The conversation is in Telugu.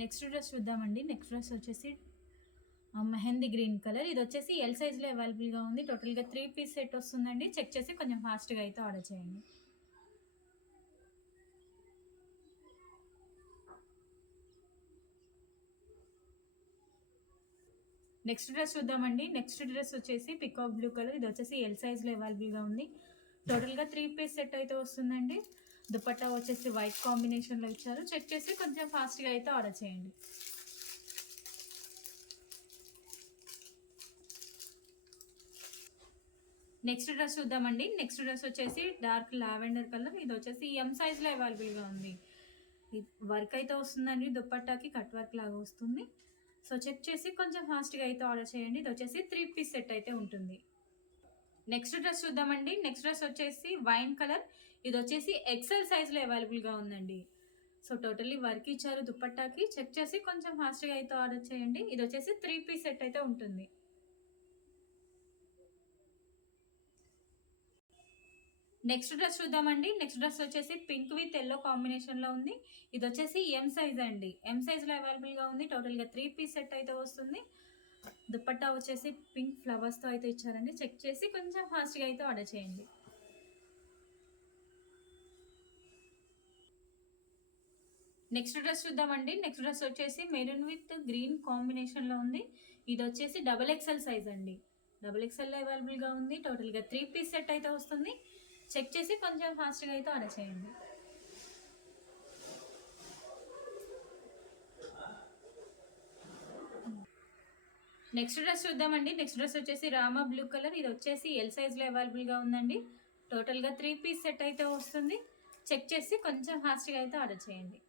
నెక్స్ట్ డ్రెస్ చూద్దామండి. నెక్స్ట్ డ్రెస్ వచ్చేసి మెహందీ గ్రీన్ కలర్. ఇది వచ్చేసి ఎల్ సైజ్లో అవైలబుల్గా ఉంది. టోటల్గా 3 పీస్ సెట్ వస్తుందండి. చెక్ చేసి కొంచెం ఫాస్ట్గా అయితే ఆర్డర్ చేయండి. నెక్స్ట్ డ్రెస్ చూద్దామండి. నెక్స్ట్ డ్రెస్ వచ్చేసి పికాక్ బ్లూ కలర్. ఇది వచ్చేసి ఎల్ సైజ్లో అవైలబుల్గా ఉంది. టోటల్గా 3 పీస్ సెట్ అయితే వస్తుందండి. దుపట్టా వచ్చేసి వైట్ కాంబినేషన్లో ఇచ్చారు. చెక్ చేసి కొంచెం ఫాస్ట్గా అయితే ఆర్డర్ చేయండి. నెక్స్ట్ డ్రెస్ చూద్దామండి. నెక్స్ట్ డ్రెస్ వచ్చేసి డార్క్ లావెండర్ కలర్. ఇది వచ్చేసి ఎం సైజ్లో అవైలబుల్గా ఉంది. వర్క్ అయితే వస్తుందండి. దుపట్టాకి కట్ వర్క్ లాగా వస్తుంది. సో చెక్ చేసి కొంచెం ఫాస్ట్గా అయితే ఆర్డర్ చేయండి. ఇది వచ్చేసి 3 పీస్ సెట్ అయితే ఉంటుంది. నెక్స్ట్ డ్రెస్ చూద్దామండి. నెక్స్ట్ డ్రెస్ వచ్చేసి వైన్ కలర్. ఇది వచ్చేసి ఎక్సెల్ సైజ్లో అవైలబుల్గా ఉందండి. సో టోటల్లీ వర్క్ ఇచ్చారు దుపట్టాకి. చెక్ చేసి కొంచెం ఫాస్ట్గా అయితే ఆర్డర్ చేయండి. ఇది వచ్చేసి 3 పీస్ సెట్ అయితే ఉంటుంది. నెక్స్ట్ డ్రెస్ చూద్దామండి. నెక్స్ట్ డ్రెస్ వచ్చేసి పింక్ విత్ ఎల్లో కాంబినేషన్లో ఉంది. ఇది వచ్చేసి ఎం సైజ్ అండి. ఎం సైజ్లో అవైలబుల్గా ఉంది. టోటల్గా 3 పీస్ సెట్ అయితే వస్తుంది. దుపట్టా వచ్చేసి పింక్ ఫ్లవర్స్తో అయితే ఇచ్చారండి. చెక్ చేసి కొంచెం ఫాస్ట్గా అయితే ఆర్డర్ చేయండి. నెక్స్ట్ డ్రెస్ చూద్దామండి. నెక్స్ట్ డ్రెస్ వచ్చేసి మెరూన్ విత్ గ్రీన్ కాంబినేషన్లో ఉంది. ఇది వచ్చేసి XXL సైజ్ అండి. XXLలో అవైలబుల్గా ఉంది. టోటల్గా 3 పీస్ సెట్ అయితే వస్తుంది. చెక్ చేసి కొంచెం ఫాస్ట్గా అయితే ఆర్డర్ చేయండి. నెక్స్ట్ డ్రెస్ చూద్దామండి. నెక్స్ట్ డ్రెస్ వచ్చేసి రామా బ్లూ కలర్. ఇది వచ్చేసి ఎల్ సైజ్లో అవైలబుల్గా ఉందండి. టోటల్గా 3 పీస్ సెట్ అయితే వస్తుంది. చెక్ చేసి కొంచెం ఫాస్ట్గా అయితే ఆర్డర్ చేయండి.